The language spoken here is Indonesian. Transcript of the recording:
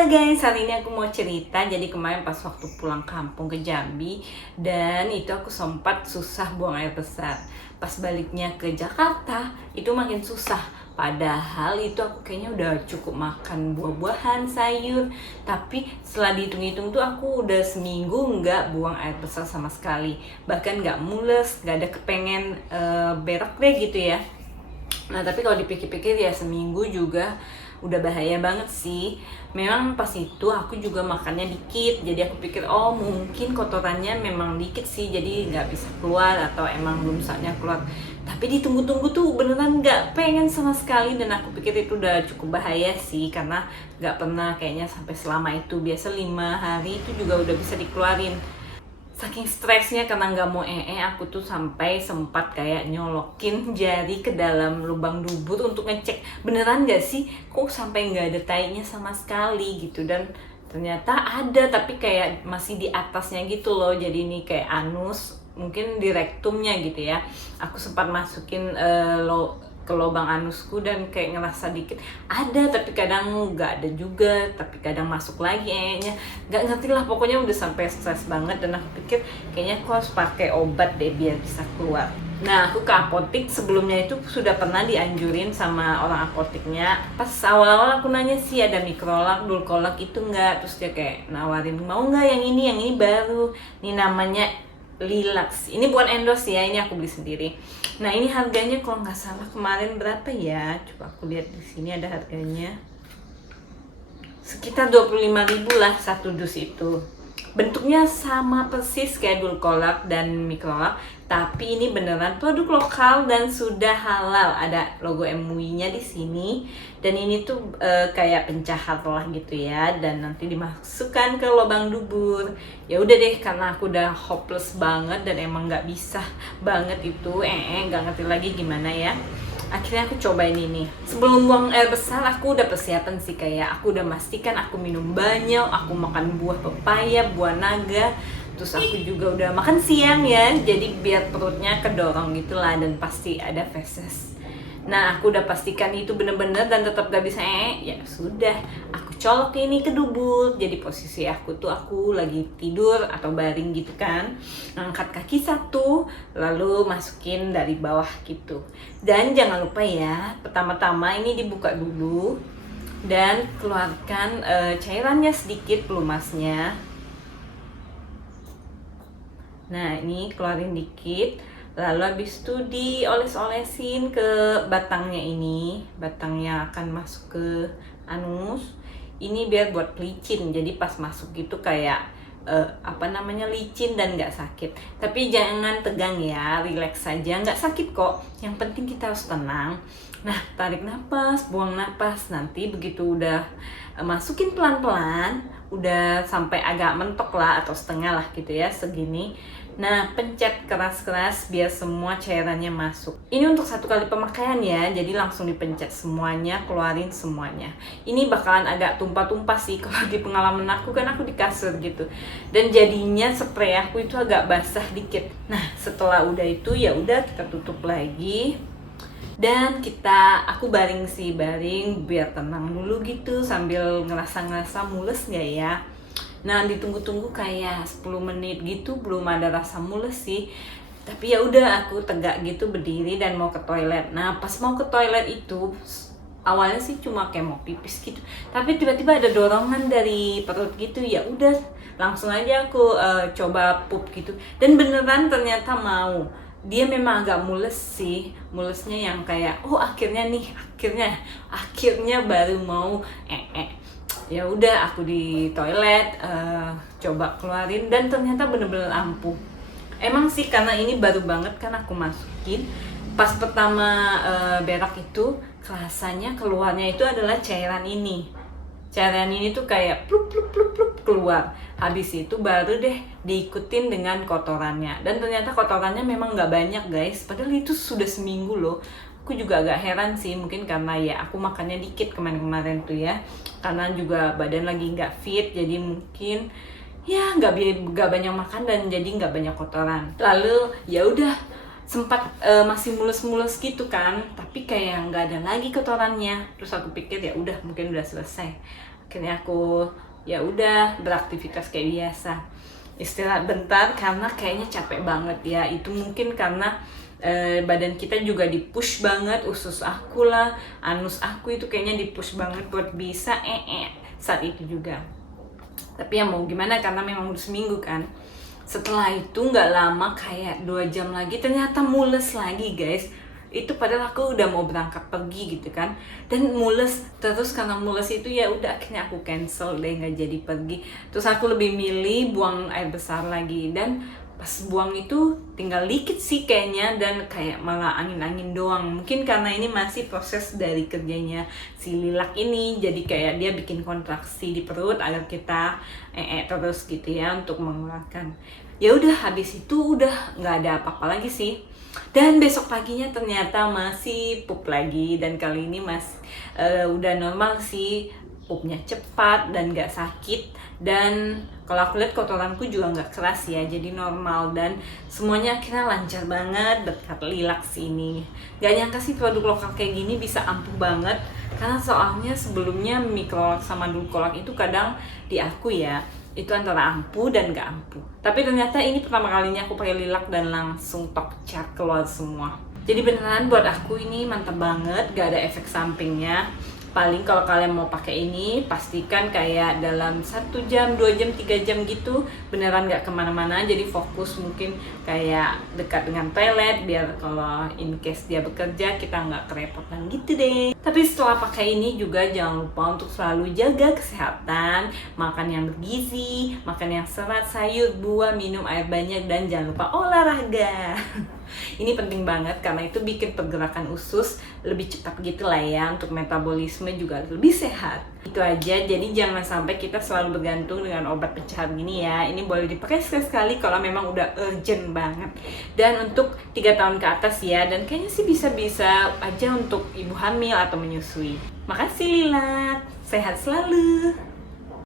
Halo guys, hari ini aku mau cerita. Jadi kemarin pas waktu pulang kampung ke Jambi, dan itu aku sempat susah buang air besar. Pas baliknya ke Jakarta, itu makin susah. Padahal itu aku kayaknya udah cukup makan buah-buahan, sayur. Tapi setelah dihitung-hitung tuh aku udah seminggu nggak buang air besar sama sekali. Bahkan nggak mules, nggak ada kepengen berak deh gitu ya. Nah tapi kalau dipikir-pikir ya seminggu juga udah bahaya banget sih. Memang pas itu aku juga makannya dikit, jadi aku pikir oh mungkin kotorannya memang dikit sih, jadi nggak bisa keluar atau emang belum saatnya keluar. Tapi ditunggu-tunggu tuh beneran nggak pengen sama sekali, dan aku pikir itu udah cukup bahaya sih, karena nggak pernah kayaknya sampai selama itu. Biasa 5 hari itu juga udah bisa dikeluarin. Saking stresnya karena nggak mau aku tuh sampai sempat kayak nyolokin jari ke dalam lubang dubur untuk ngecek beneran nggak sih, kok sampai nggak ada tainya sama sekali gitu. Dan ternyata ada, tapi kayak masih di atasnya gitu loh. Jadi ini kayak anus, mungkin di rektumnya gitu ya. Aku sempat masukin ke lubang anusku dan kayak ngerasa dikit ada, tapi kadang nggak ada juga, tapi kadang masuk lagi nggak ngerti lah. Pokoknya udah sampai stres banget, dan aku pikir kayaknya aku harus pakai obat deh biar bisa keluar. Nah aku ke apotik, sebelumnya itu sudah pernah dianjurin sama orang apotiknya. Pas awal-awal aku nanya sih ada mikrolak, dulkolak itu nggak, terus dia kayak nawarin mau nggak yang ini baru, ini namanya Lilax. Ini bukan endorse ya, ini aku beli sendiri. Nah ini harganya kalau nggak salah kemarin berapa ya? Coba aku lihat di sini ada harganya. Sekitar 25.000 lah satu dus itu. Bentuknya sama persis kayak Dulcolak dan Microlak, tapi ini beneran produk lokal dan sudah halal. Ada logo MUI-nya di sini, dan ini tuh kayak pencahat lah gitu ya, dan nanti dimasukkan ke lubang dubur. Ya udah deh, karena aku udah hopeless banget dan emang nggak bisa banget itu, nggak ngerti lagi gimana ya. Akhirnya aku cobain ini. Sebelum buang air besar aku udah persiapan sih, kayak aku udah pastikan aku minum banyak, aku makan buah pepaya, buah naga, terus aku juga udah makan siang ya, jadi biar perutnya kedorong gitulah, dan pasti ada feses. Nah aku udah pastikan itu bener-bener dan tetap gak bisa ya sudah, aku colok ini ke dubur. Jadi posisi aku tuh aku lagi tidur atau baring gitu kan, ngangkat kaki satu lalu masukin dari bawah gitu. Dan jangan lupa ya, pertama-tama ini dibuka dulu dan keluarkan cairannya sedikit, pelumasnya. Nah ini keluarin dikit, lalu habis itu dioles-olesin ke batangnya ini, batang yang akan masuk ke anus. Ini biar buat pelicin, jadi pas masuk gitu kayak licin dan nggak sakit. Tapi jangan tegang ya, relax saja, nggak sakit kok. Yang penting kita harus tenang. Nah tarik nafas, buang nafas. Nanti begitu udah masukin pelan-pelan, udah sampai agak mentok lah atau setengah lah gitu ya, segini. Nah pencet keras-keras biar semua cairannya masuk. Ini untuk 1 kali pemakaian ya, jadi langsung dipencet semuanya, keluarin semuanya. Ini bakalan agak tumpah-tumpah sih, kalau di pengalaman aku kan aku di kasur gitu, dan jadinya spray aku itu agak basah dikit. Nah setelah udah itu ya udah, kita tutup lagi. Dan aku baring biar tenang dulu gitu, sambil ngerasa mules nggak ya. Nah ditunggu-tunggu kayak 10 menit gitu, belum ada rasa mules sih. Tapi ya udah, aku tegak gitu berdiri dan mau ke toilet. Nah pas mau ke toilet itu awalnya sih cuma kayak mau pipis gitu, tapi tiba-tiba ada dorongan dari perut gitu. Ya udah langsung aja aku coba pup gitu, dan beneran ternyata mau. Dia memang agak mules sih, mulesnya yang kayak akhirnya baru mau ya udah aku di toilet coba keluarin, dan ternyata bener-bener ampuh. Emang sih karena ini baru banget kan aku masukin. Pas pertama berak itu rasanya keluarnya itu adalah cairan ini. Cairan ini tuh kayak plup plup plup plup keluar. Habis itu baru deh diikutin dengan kotorannya, dan ternyata kotorannya memang nggak banyak guys, padahal itu sudah seminggu loh. Aku juga agak heran sih, mungkin karena ya aku makannya dikit kemarin-kemarin tuh ya, karena juga badan lagi nggak fit, jadi mungkin ya nggak banyak makan dan jadi nggak banyak kotoran. Lalu ya udah sempat masih mulus-mulus gitu kan, tapi kayak nggak ada lagi kotorannya. Terus aku pikir ya udah mungkin udah selesai. Akhirnya aku ya udah beraktivitas kayak biasa, istirahat bentar karena kayaknya capek banget ya. Itu mungkin karena badan kita juga dipush banget, usus aku lah, anus aku itu kayaknya dipush banget buat bisa saat itu juga. Tapi ya mau gimana, karena memang udah seminggu kan. Setelah itu nggak lama, kayak 2 jam lagi ternyata mules lagi guys. Itu padahal aku udah mau berangkat pergi gitu kan, dan mules terus. Karena mules itu ya udah, akhirnya aku cancel deh, nggak jadi pergi. Terus aku lebih milih buang air besar lagi, dan pas buang itu tinggal dikit sih kayaknya, dan kayak malah angin-angin doang. Mungkin karena ini masih proses dari kerjanya si lilak ini, jadi kayak dia bikin kontraksi di perut agar kita terus gitu ya untuk mengeluarkan. Ya udah, habis itu udah nggak ada apa-apa lagi sih. Dan besok paginya ternyata masih pup lagi, dan kali ini udah normal sih, pupnya cepat dan gak sakit. Dan kalau aku lihat kotoranku juga nggak keras ya, jadi normal, dan semuanya akhirnya lancar banget berkat Lilacs ini. Gak nyangka sih produk lokal kayak gini bisa ampuh banget, karena soalnya sebelumnya Microlac sama Dulcolac itu kadang di aku ya itu antara ampuh dan gak ampuh. Tapi ternyata ini pertama kalinya aku pakai Lilac dan langsung tok cat keluar semua. Jadi beneran buat aku ini mantap banget, gak ada efek sampingnya. Paling kalau kalian mau pakai ini, pastikan kayak dalam 1 jam, 2 jam, 3 jam gitu, beneran gak kemana-mana. Jadi fokus mungkin kayak dekat dengan toilet, biar kalau in case dia bekerja kita nggak kerepotan gitu deh. Tapi setelah pakai ini juga jangan lupa untuk selalu jaga kesehatan, makan yang bergizi, makan yang serat, sayur, buah, minum air banyak, dan jangan lupa olahraga. Ini penting banget karena itu bikin pergerakan usus lebih cepat gitu lah ya, untuk metabolisme juga lebih sehat. Itu aja, jadi jangan sampai kita selalu bergantung dengan obat pencehat gini ya. Ini boleh dipakai sekali-sekali kalau memang udah urgent banget. Dan untuk 3 tahun ke atas ya, dan kayaknya sih bisa-bisa aja untuk ibu hamil atau menyusui. Makasih Lilac, sehat selalu.